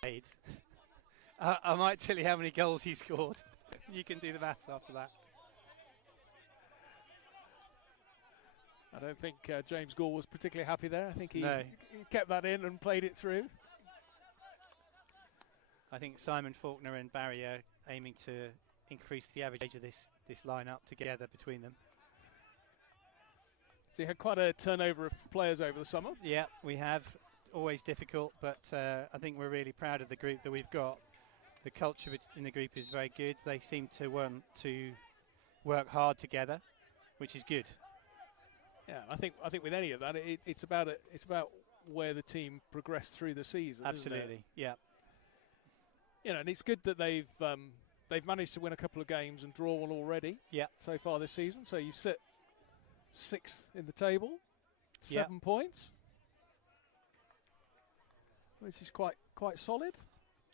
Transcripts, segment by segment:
played. I might tell you how many goals he scored. You can do the maths after that. I don't think James Gore was particularly happy there. I think he No. kept that in and played it through. I think Simon Faulkner and Barry are aiming to increase the average age of this line-up together between them. So you had quite a turnover of players over the summer. Yeah, we have. Always difficult, but I think we're really proud of the group that we've got. The culture in the group is very good. They seem to want to work hard together, which is good. Yeah, I think with any of that, it's about where the team progressed through the season. Absolutely, isn't it? yeah. You know, and it's good that they've managed to win a couple of games and draw one already. Yeah. So far this season, so you sit 6th in the table, 7 points, which is quite solid.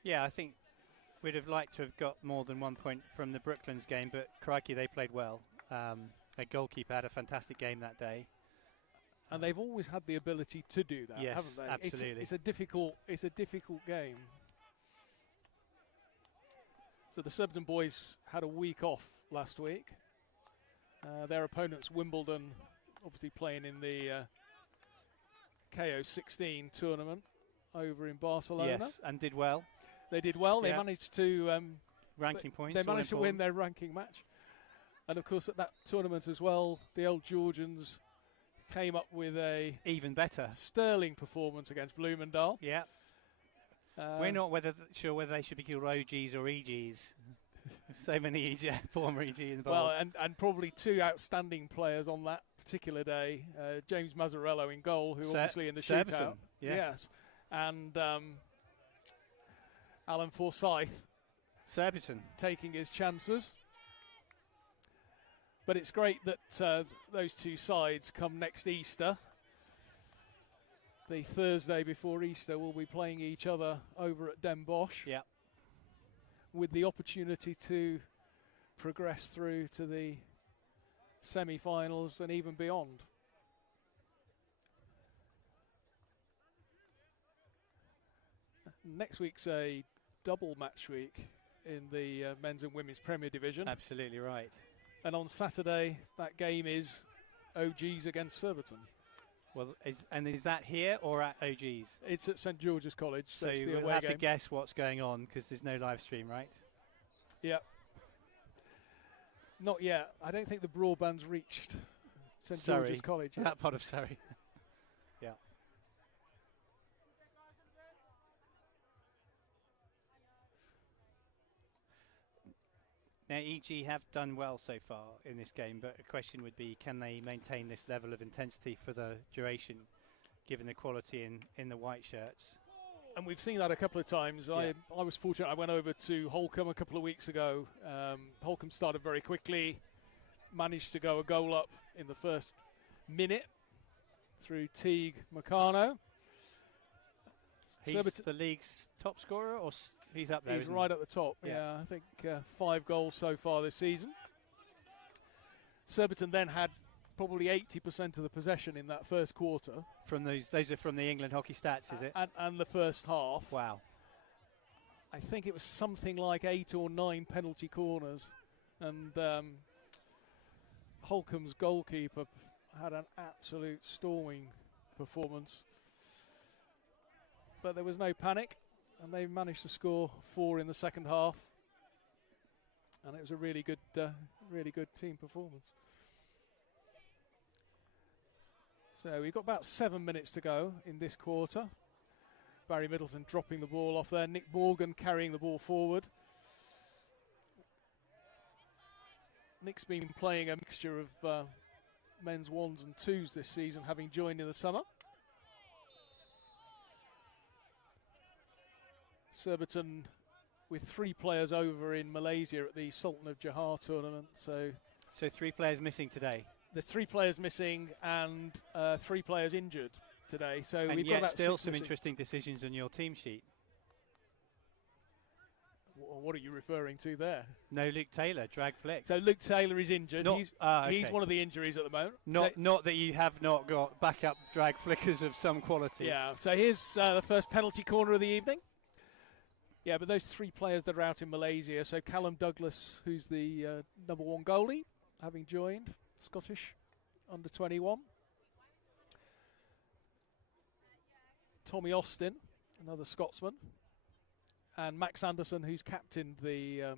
Yeah, I think we'd have liked to have got more than 1 point from the Brooklands game, but crikey, they played well. Their goalkeeper had a fantastic game that day. And they've always had the ability to do that, yes, haven't they? Absolutely. It's a difficult game. So the Surbiton boys had a week off last week. Their opponents, Wimbledon, obviously playing in the KO 16 tournament over in Barcelona. Yes, and did well. They did well. Yeah. They managed to ranking points. They managed to win their ranking match. And of course, at that tournament as well, the old Georgians came up with a even better sterling performance against Bloomendale. Yeah. We're not sure whether they should be called OGs or EGs. So many former EG in the bowl. Well, and probably two outstanding players on that particular day. James Mazzarello in goal, who obviously in the shootout. Yes. And Alan Forsyth. Surbiton. Taking his chances. But it's great that those two sides come next Easter. The Thursday before Easter, we'll be playing each other over at Den Bosch. Yeah. With the opportunity to progress through to the semi-finals and even beyond. Next week's a double match week in the men's and women's Premier Division. Absolutely right. And on Saturday, that game is OGs against Surbiton. Well, is that here or at OGs? It's at St George's College. So we'll have to guess what's going on because there's no live stream, right? Yeah. Not yet. I don't think the broadband's reached St George's College yet. That part of Surrey. Yeah. Now, EG have done well so far in this game, but a question would be, can they maintain this level of intensity for the duration, given the quality in the white shirts? And we've seen that a couple of times. Yeah. I was fortunate. I went over to Holcombe a couple of weeks ago. Holcombe started very quickly, managed to go a goal up in the first minute through Teague Meccano. He's the league's top scorer, or he's up there? He's right at the top. Yeah, I think 5 goals so far this season. Surbiton then had probably 80% of the possession in that first quarter. From those are from the England hockey stats, is it? And the first half. Wow. I think it was something like 8 or 9 penalty corners, and Holcombe's goalkeeper had an absolute storming performance. But there was no panic, and they managed to score 4 in the second half, and it was a really good team performance. So we've got about 7 minutes to go in this quarter. Barry Middleton dropping the ball off there. Nick Morgan carrying the ball forward. Nick's been playing a mixture of men's 1s and 2s this season, having joined in the summer. Surbiton with 3 players over in Malaysia at the Sultan of Johor tournament. So 3 players missing today. There's 3 players missing and 3 players injured today. So and we've yet got about still 6 some missing. interesting decisions on your team sheet. What are you referring to there? No Luke Taylor, drag flicks. So Luke Taylor is injured. He's one of the injuries at the moment. Not that you have not got backup drag flickers of some quality. Yeah, so here's the first penalty corner of the evening. Yeah, but those 3 players that are out in Malaysia, so Callum Douglas, who's the #1 goalie, having joined Scottish under 21. Tommy Austin, another Scotsman, and Max Anderson, who's captained the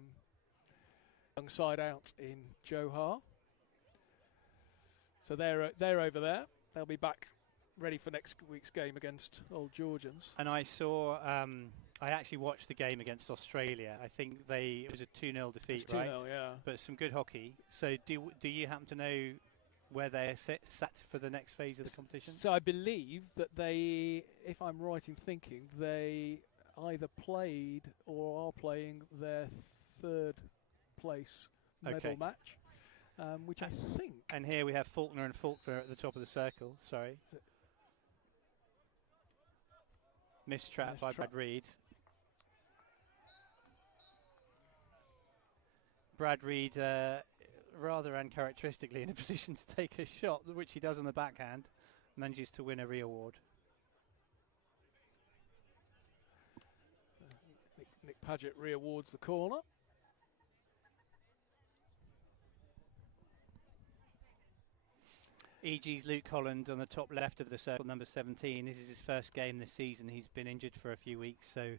young side out in Johar. So they're over there. They'll be back ready for next week's game against Old Georgians. And I saw, I actually watched the game against Australia. I think it was a 2-0 defeat, right? 2-0, yeah. But some good hockey. So do you happen to know where they're sat for the next phase of the competition? So I believe that they, if I'm right in thinking, they either played or are playing their 3rd place medal match, which I think... And here we have Faulkner and Faulkner at the top of the circle. Sorry. Missed trap by Brad Reed. Brad Reed, rather uncharacteristically, in a position to take a shot, which he does on the backhand, manages to win a re-award. Nick Paget re-awards the corner. EG's Luke Holland on the top left of the circle, number 17. This is his first game this season. He's been injured for a few weeks, so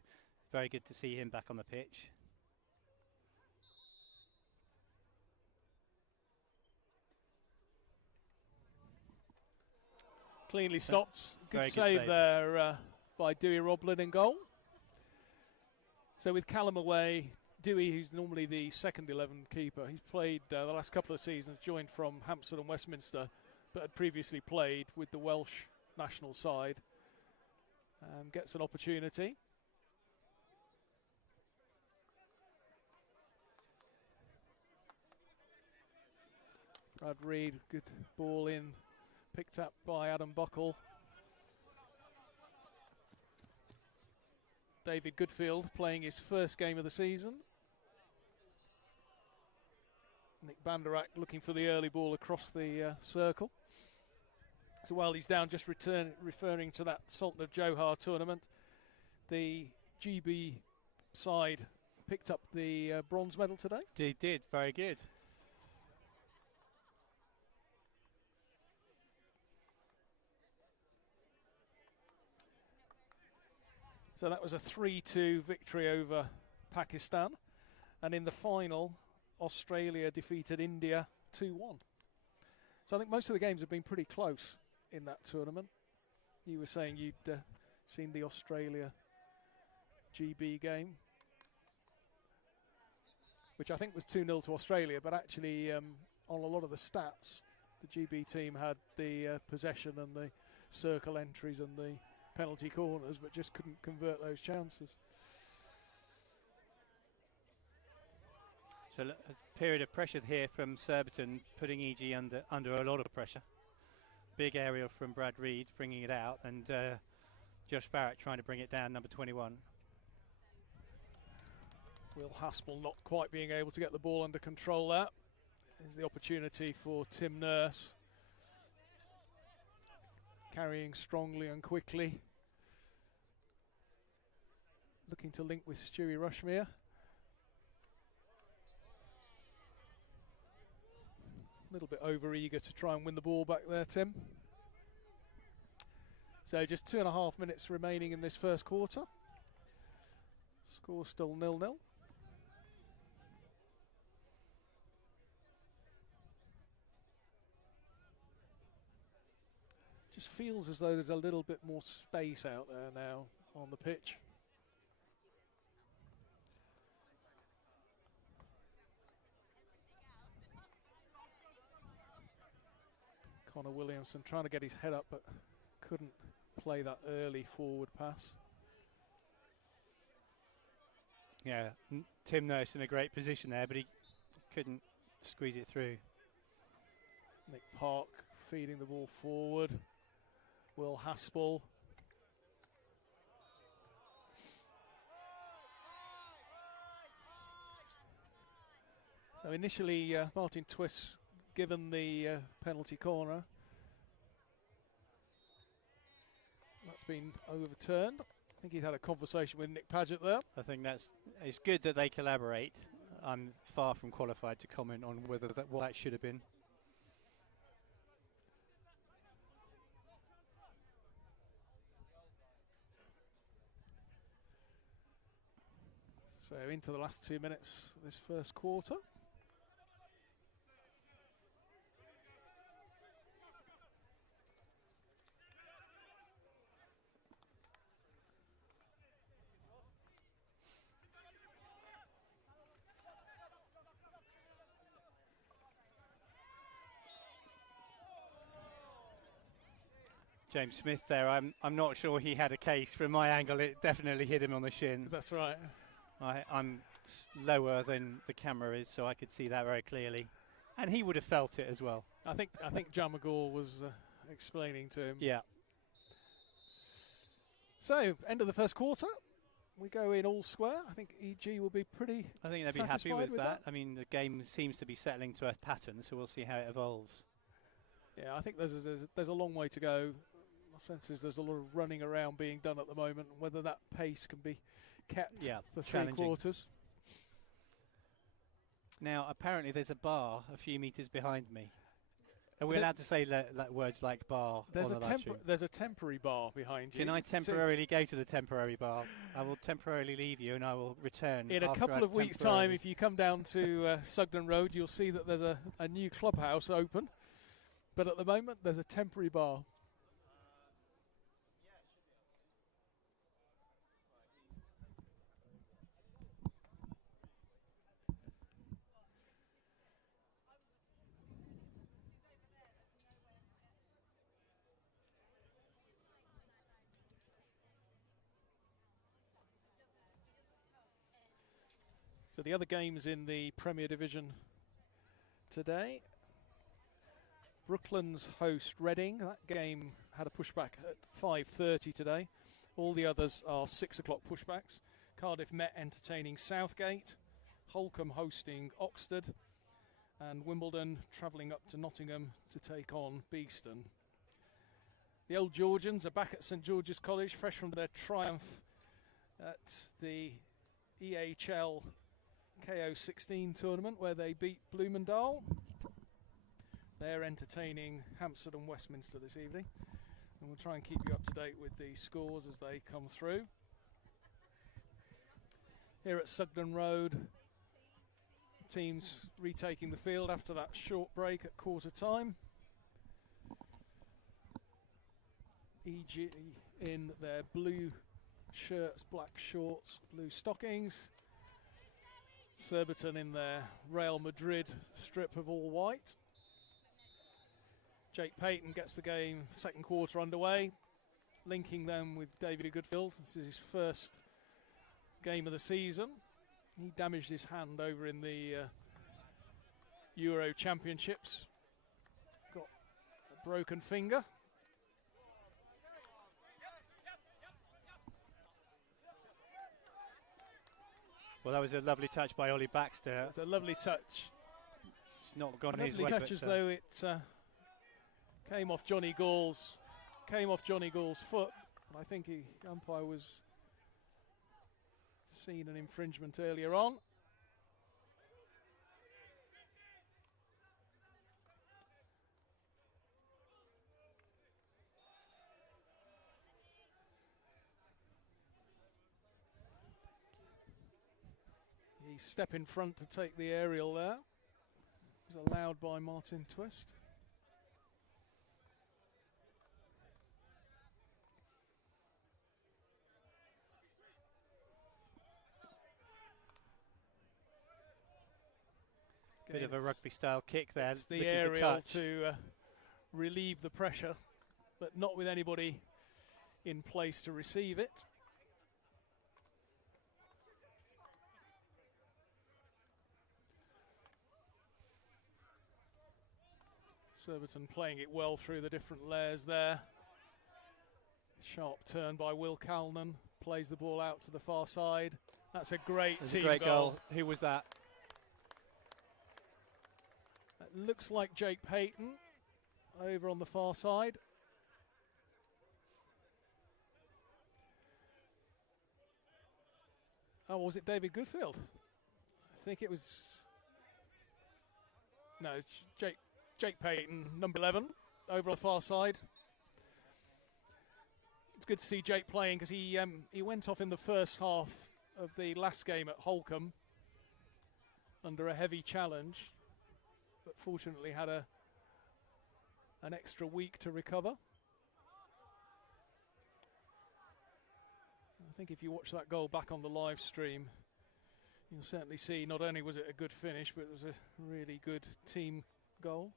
very good to see him back on the pitch. Cleanly stopped. Good save there by Dewey Roblin in goal. So with Callum away, Dewey, who's normally the second 11 keeper, he's played the last couple of seasons, joined from Hampstead and Westminster, but had previously played with the Welsh national side. Gets an opportunity. Brad Reed, good ball in, picked up by Adam Buckle. David Goodfield playing his first game of the season. Nick Banderak looking for the early ball across the circle. So while he's down, just referring to that Sultan of Johar tournament, the GB side picked up the bronze medal today. They did, very good. So that was a 3-2 victory over Pakistan. And in the final, Australia defeated India 2-1. So I think most of the games have been pretty close in that tournament. You were saying you'd seen the Australia GB game, which I think was 2-0 to Australia, but actually on a lot of the stats, the GB team had the possession and the circle entries and the penalty corners, but just couldn't convert those chances. So a period of pressure here from Surbiton, putting EG under a lot of pressure. Big aerial from Brad Reed, bringing it out, and Josh Barrett trying to bring it down, number 21. Will Haspel not quite being able to get the ball under control there. Here's the opportunity for Tim Nurse. Carrying strongly and quickly. Looking to link with Stewie Rushmere. A little bit over eager to try and win the ball back there, Tim. So just 2.5 minutes remaining in this first quarter. Score still 0-0. Just feels as though there's a little bit more space out there now on the pitch. Connor Williamson trying to get his head up, but couldn't play that early forward pass. Yeah, Tim Nurse in a great position there, but he couldn't squeeze it through. Nick Park feeding the ball forward. Will Haspel. So initially Martin Twiss given the penalty corner. That's been overturned. I think he's had a conversation with Nick Paget there. I think it's good that they collaborate. I'm far from qualified to comment on whether what that should have been. So into the last 2 minutes of this first quarter. James Smith there, I'm not sure he had a case. From my angle, it definitely hit him on the shin. That's right. I'm lower than the camera is, so I could see that very clearly. And he would have felt it as well. I think John McGaw was explaining to him. Yeah. So, end of the first quarter. We go in all square. I think EG will be pretty I think they'll be happy satisfied with that. I mean, the game seems to be settling to a pattern, so we'll see how it evolves. Yeah, I think there's a long way to go. My sense is there's a lot of running around being done at the moment. Whether that pace can be kept for 3 quarters. Now, apparently there's a bar a few metres behind me. Are we allowed to say words like bar? There's a temporary bar behind you. Can I temporarily go to the temporary bar? I will temporarily leave you and I will return. In a couple of weeks' time, if you come down to Sugden Road, you'll see that there's a new clubhouse open. But at the moment, there's a temporary bar. So the other games in the Premier Division today. Brooklands host Reading. That game had a pushback at 5:30 today. All the others are 6 o'clock pushbacks. Cardiff Met entertaining Southgate. Holcombe hosting Oxted. And Wimbledon travelling up to Nottingham to take on Beeston. The Old Georgians are back at St George's College, fresh from their triumph at the EHL KO16 tournament where they beat Bloomendale. They're entertaining Hampstead and Westminster this evening. And we'll try and keep you up to date with the scores as they come through. Here at Sugden Road, teams retaking the field after that short break at quarter time. EG in their blue shirts, black shorts, blue stockings. Surbiton in their Real Madrid strip of all white. Jake Payton gets the game, second quarter underway, linking them with David Goodfield. This is his first game of the season. He damaged his hand over in the Euro Championships. Got a broken finger. Well, that was a lovely touch by Ollie Baxter. It's a lovely touch. It's not gone his way. Lovely touch as though it came off Johnny Gall's foot. I think the umpire was seen an infringement earlier on. He step in front to take the aerial there. It was allowed by Martin Twist. Bit of a rugby style kick there. It's the aerial to relieve the pressure, but not with anybody in place to receive it. Surbiton playing it well through the different layers there. Sharp turn by Will Calnan, plays the ball out to the far side. That's a great team goal. Who was that? It looks like Jake Payton over on the far side. Oh, was it David Goodfield? I think it was. No, it's Jake Payton, number 11, over on the far side. It's good to see Jake playing because he went off in the first half of the last game at Holcombe under a heavy challenge, but fortunately had an extra week to recover. I think if you watch that goal back on the live stream, you'll certainly see not only was it a good finish, but it was a really good team goal.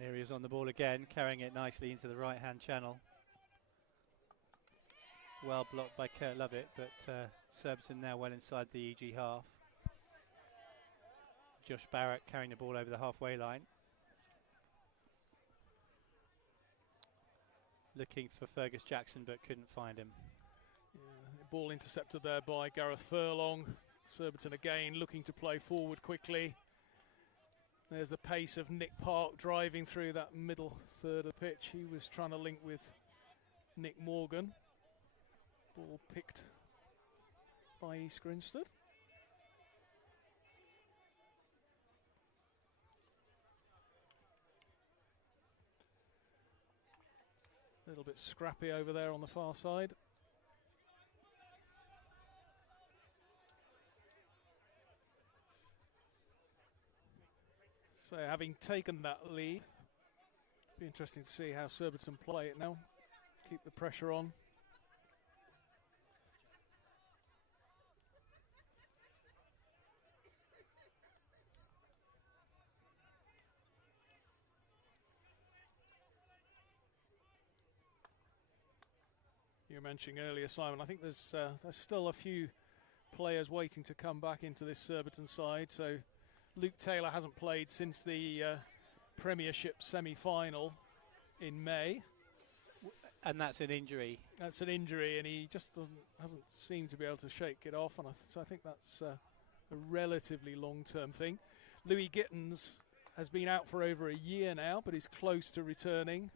Here he is on the ball again, carrying it nicely into the right-hand channel. Well blocked by Kurt Lovett, but Surbiton now well inside the EG half. Josh Barrett carrying the ball over the halfway line. Looking for Fergus Jackson, but couldn't find him. Yeah, ball intercepted there by Gareth Furlong. Surbiton again looking to play forward quickly. There's the pace of Nick Park driving through that middle third of the pitch. He was trying to link with Nick Morgan. Ball picked by East Grinstead. A little bit scrappy over there on the far side. So having taken that lead, it'll be interesting to see how Surbiton play it now. Keep the pressure on. You were mentioning earlier, Simon, I think there's still a few players waiting to come back into this Surbiton side. So Luke Taylor hasn't played since the Premiership semi-final in May. And that's an injury. That's an injury, and he just hasn't seemed to be able to shake it off. And so I think that's a relatively long-term thing. Louis Gittins has been out for over a year now, but is close to returning.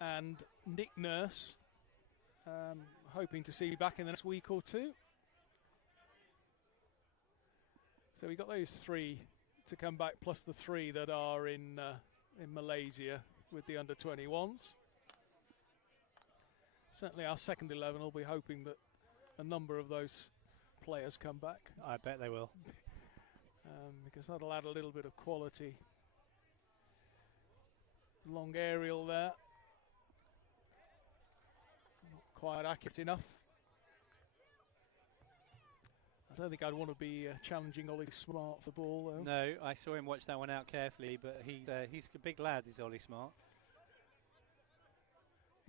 And Nick Nurse, hoping to see back in the next week or two. So we got those three to come back, plus the three that are in Malaysia with the under-21s. Certainly our second 11 will be hoping that a number of those players come back. I bet they will. Because that'll add a little bit of quality. Long aerial there. Quite accurate enough. I don't think I'd want to be challenging Ollie Smart for the ball, though. No, I saw him watch that one out carefully, but he's a big lad, is Ollie Smart.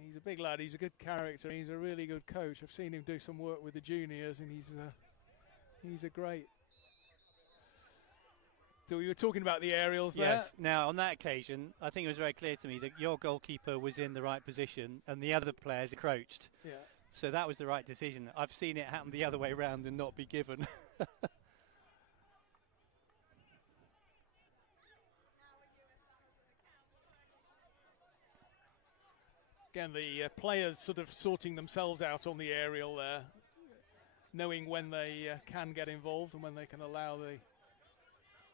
He's a big lad, he's a good character, he's a really good coach. I've seen him do some work with the juniors, and he's a great. So we were talking about the aerials there. Yes. Now, on that occasion, I think it was very clear to me that your goalkeeper was in the right position and the other players encroached. Yeah. So that was the right decision. I've seen it happen the other way around and not be given. Again, the players sort of sorting themselves out on the aerial there, knowing when they can get involved and when they can allow the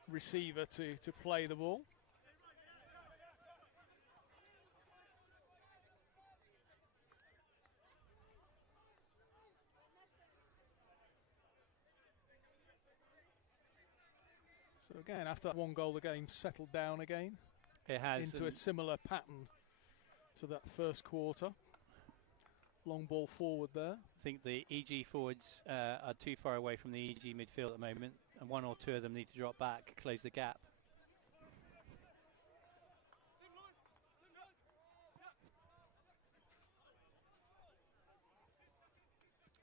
receiver to play the ball. So again, after that one goal, the game settled down again. It has. Into a similar pattern to that first quarter. Long ball forward there. I think the EG forwards are too far away from the EG midfield at the moment, and one or two of them need to drop back, close the gap.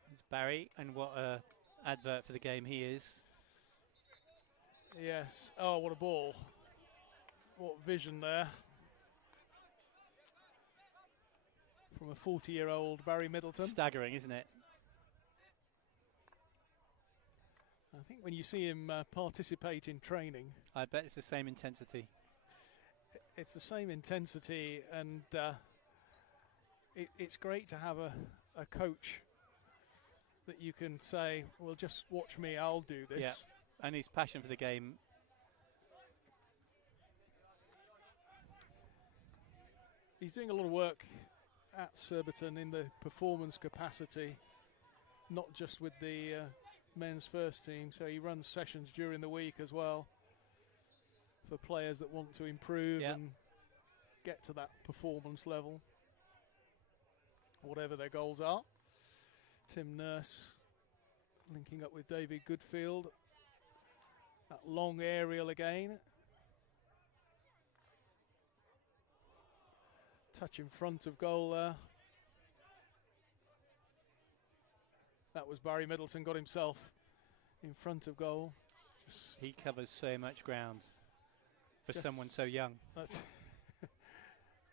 There's Barry, and what a advert for the game he is. Yes. Oh, what a ball. What vision there. From a 40-year-old Barry Middleton. Staggering, isn't it? I think when you see him participate in training, I bet it's the same intensity. it's the same intensity, and it's great to have a coach that you can say, well, just watch me, I'll do this. Yeah, and his passion for the game. He's doing a lot of work at Surbiton in the performance capacity, not just with the men's first team, so he runs sessions during the week as well for players that want to improve and get to that performance level, whatever their goals are. Tim Nurse linking up with David Goodfield. That long aerial again. Touch in front of goal there. That was Barry Middleton, got himself in front of goal. He covers so much ground for someone so young. That's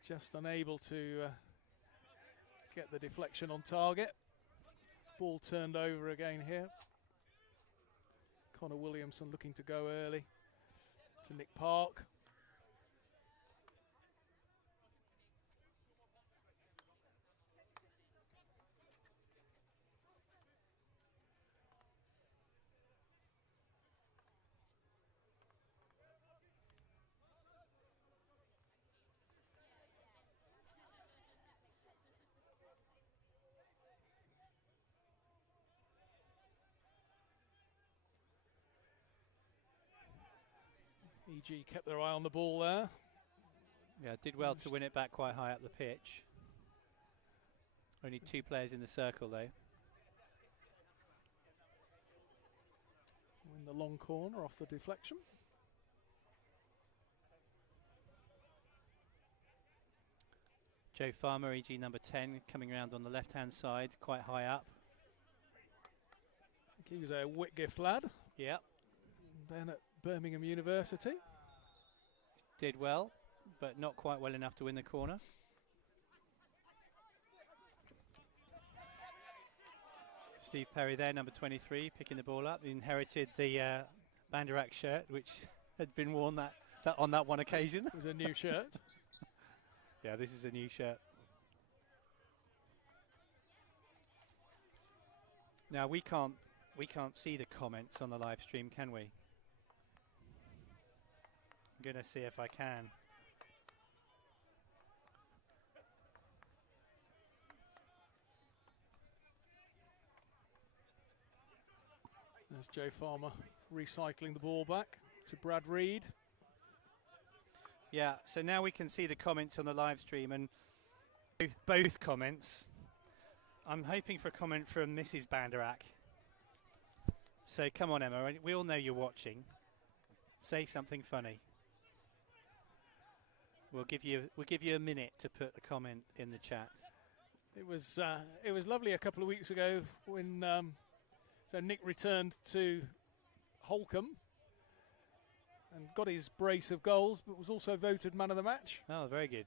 just unable to get the deflection on target. Ball turned over again here. Connor Williamson looking to go early to Nick Park. EG kept their eye on the ball there. Yeah, did well to win it back quite high up the pitch. Only 2 players in the circle though. In the long corner off the deflection. Joe Farmer, EG number 10, coming around on the left-hand side, quite high up. I think he was a Whitgift lad. Yeah. Then at Birmingham University. Did well, but not quite well enough to win the corner. Steve Perry there, number 23, picking the ball up. He inherited the Banderac shirt, which had been worn on that one occasion. It was a new shirt. Yeah, this is a new shirt. Now we can't see the comments on the live stream, can we? I'm going to see if I can. There's Joe Farmer recycling the ball back to Brad Reed. Yeah, so now we can see the comments on the live stream, and both comments. I'm hoping for a comment from Mrs. Banderac. So come on, Emma, we all know you're watching. Say something funny. We'll give you a minute to put a comment in the chat. It was lovely a couple of weeks ago when so Nick returned to Holcombe and got his brace of goals, but was also voted man of the match. Oh, very good.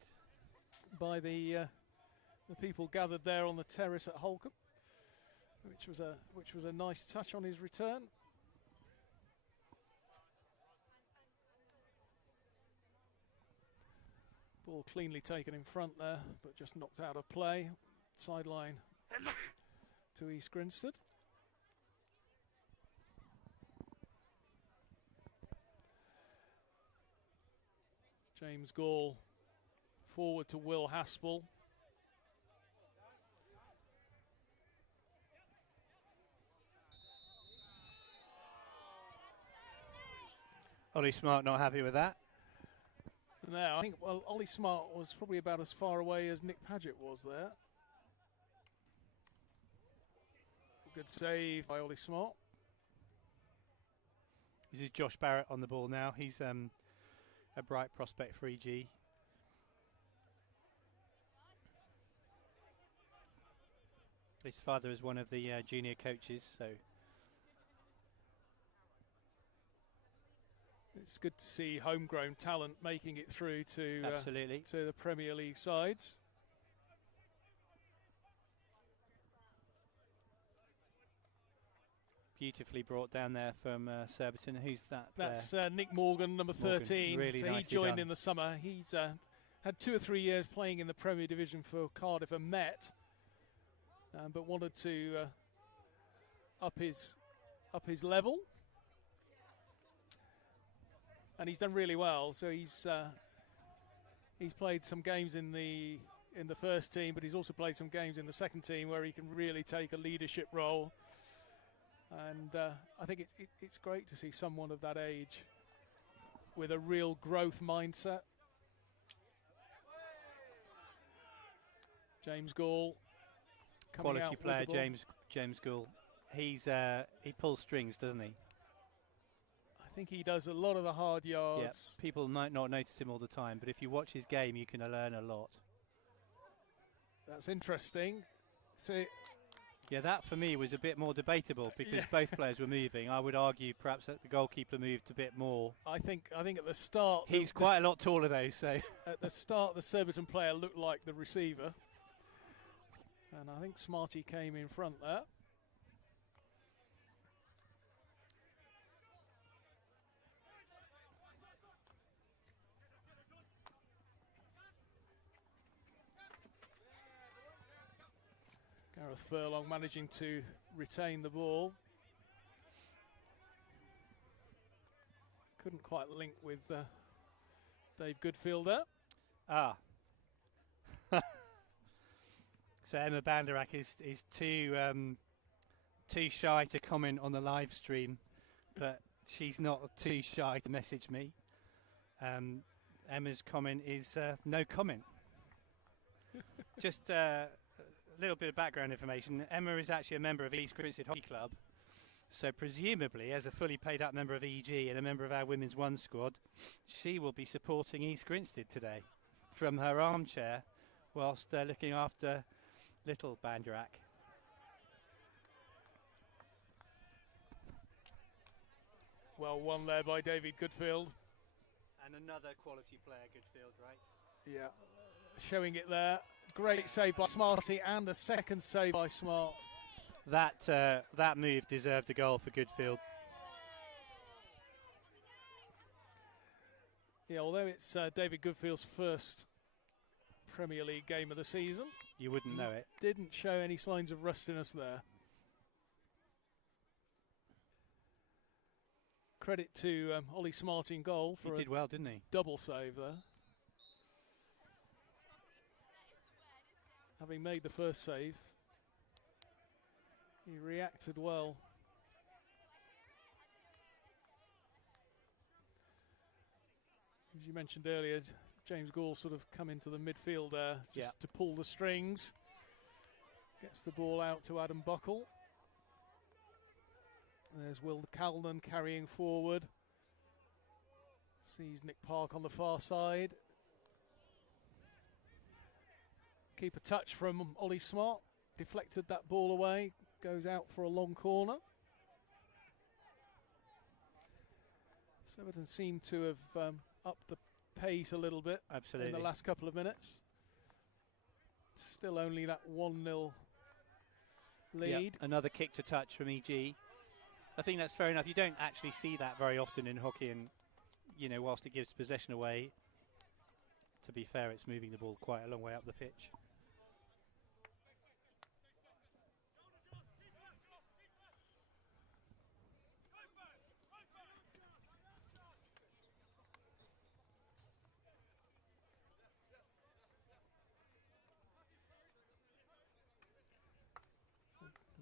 By the people gathered there on the terrace at Holcombe, which was a nice touch on his return. Ball cleanly taken in front there, but just knocked out of play. Sideline to East Grinstead. James Gall forward to Will Haspel. Ollie Smart not happy with that. No, I think Ollie Smart was probably about as far away as Nick Paget was there. Good save by Ollie Smart. This is Josh Barrett on the ball now. He's a bright prospect for EG. His father is one of the junior coaches, so it's good to see homegrown talent making it through to absolutely to the Premier League sides. Beautifully brought down there from Surbiton. Who's that? That's Nick Morgan, number 13. Really so he nicely joined done. in the summer. He's had 2 or 3 years playing in the Premier Division for Cardiff and Met, but wanted to up his level, and he's done really well. So he's played some games in the first team, but he's also played some games in the second team where he can really take a leadership role. And I think it's great to see someone of that age with a real growth mindset. James Gall, quality player, James Gall. He pulls strings, doesn't he? I think he does a lot of the hard yards. Yeah. People might not notice him all the time, but if you watch his game, you can learn a lot. That's interesting. So, yeah, that for me was a bit more debatable because both players were moving. I would argue perhaps that the goalkeeper moved a bit more. I think at the start he's quite a lot taller though. So at the start, the Surbiton player looked like the receiver, and I think Smarty came in front there. Gareth Furlong managing to retain the ball. Couldn't quite link with Dave Goodfield there. Ah. So Emma Banderak is too shy to comment on the live stream, but she's not too shy to message me. Emma's comment is no comment. Just a little bit of background information. Emma is actually a member of East Grinstead Hockey Club, so presumably as a fully paid up member of EG and a member of our Women's One squad, she will be supporting East Grinstead today from her armchair whilst looking after little Banderak. Well won there by David Goodfield. And another quality player, Goodfield, right? Yeah, showing it there. Great save by Smarty and a second save by Smart. That move deserved a goal for Goodfield. Yeah, although it's David Goodfield's first Premier League game of the season, you wouldn't know it. Didn't show any signs of rustiness there. Credit to Ollie Smarty in goal for he did well, didn't he? Double save there. Having made the first save, he reacted well. As you mentioned earlier, James Gall sort of come into the midfield there just to pull the strings. Gets the ball out to Adam Buckle. There's Will Calden carrying forward. Sees Nick Park on the far side. Keep a touch from Ollie Smart. Deflected that ball away. Goes out for a long corner. Surbiton seemed to have upped the pace a little bit. Absolutely. In the last couple of minutes. Still only that 1-0 lead. Yep. Another kick to touch from EG. I think that's fair enough. You don't actually see that very often in hockey, and whilst it gives possession away, to be fair, it's moving the ball quite a long way up the pitch.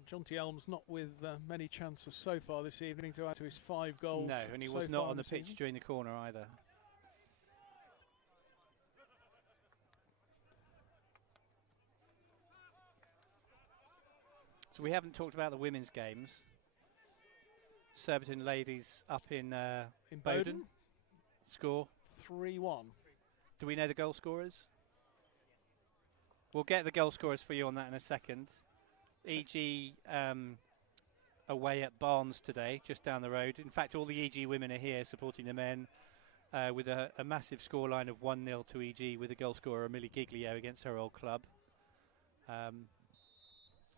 Jonty Elms not with many chances so far this evening to add to his 5 goals. No, and he was not on the pitch during the corner either. So we haven't talked about the women's games. Surbiton ladies up in Bowden. Score 3-1. Do we know the goal scorers? We'll get the goal scorers for you on that in a second. EG away at Barnes today, just down the road. In fact, all the EG women are here supporting the men with a massive scoreline of 1-0 to EG with a goal scorer, Millie Giglio, against her old club.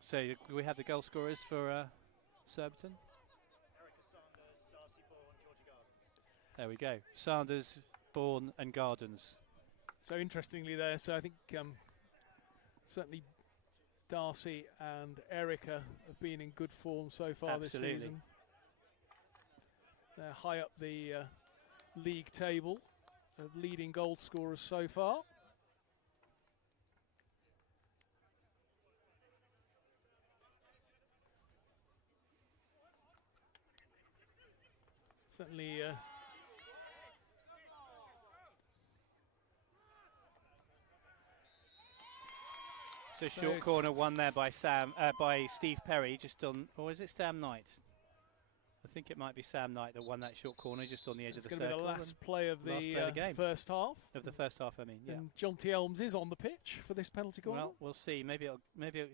So we have the goal scorers for Surbiton. There we go. Sanders, Bourne and Gardens. So interestingly there, so I think certainly Darcy and Erica have been in good form so far Absolutely. this season. They're high up the league table of leading goal scorers so far. Certainly so short corner won there by Steve Perry, just on, or is it Sam Knight? I think it might be Sam Knight that won that short corner just on the edge of the circle. It's going to be the last play of the game. first half. Of the first half, I mean, yeah. And John T. Elms is on the pitch for this penalty corner. Well, we'll see. Maybe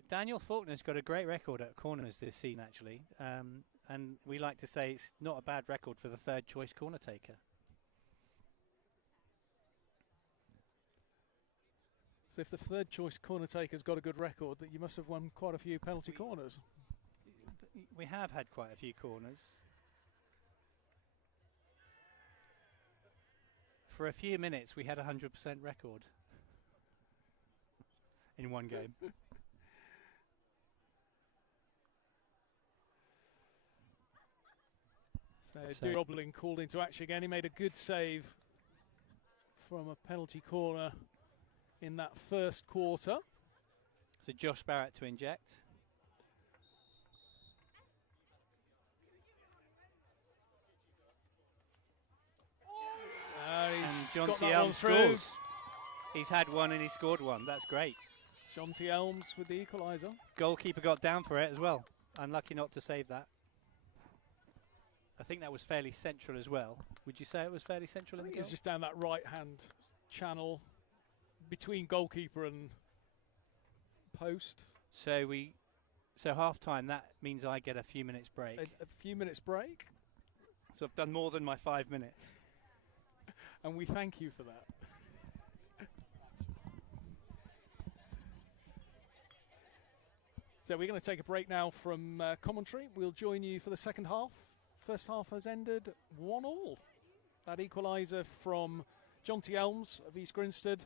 Daniel Faulkner's got a great record at corners this season, actually. And we like to say it's not a bad record for the third choice corner taker. So if the third choice corner taker's got a good record, that you must have won quite a few penalty corners. We have had quite a few corners. For a few minutes, we had a 100% record in one game. So Roblin called into action again. He made a good save from a penalty corner in that first quarter. So Josh Barrett to inject. And John T. Elms scores. He's had one and he scored one. That's great. John T. Elms with the equaliser. Goalkeeper got down for it as well. Unlucky not to save that. I think that was fairly central as well. Would you say it was fairly central in the goal? It's just down that right-hand channel between goalkeeper and post. So half time, that means I get a few minutes break. A few minutes break. So I've done more than my 5 minutes. And we thank you for that. So we're going to take a break now from commentary. We'll join you for the second half. First half has ended 1-1. That equaliser from John T. Elms of East Grinstead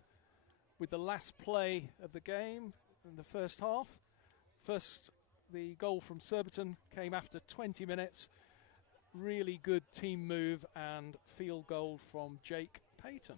with the last play of the game in the first half. First, the goal from Surbiton came after 20 minutes. Really good team move and field goal from Jake Payton.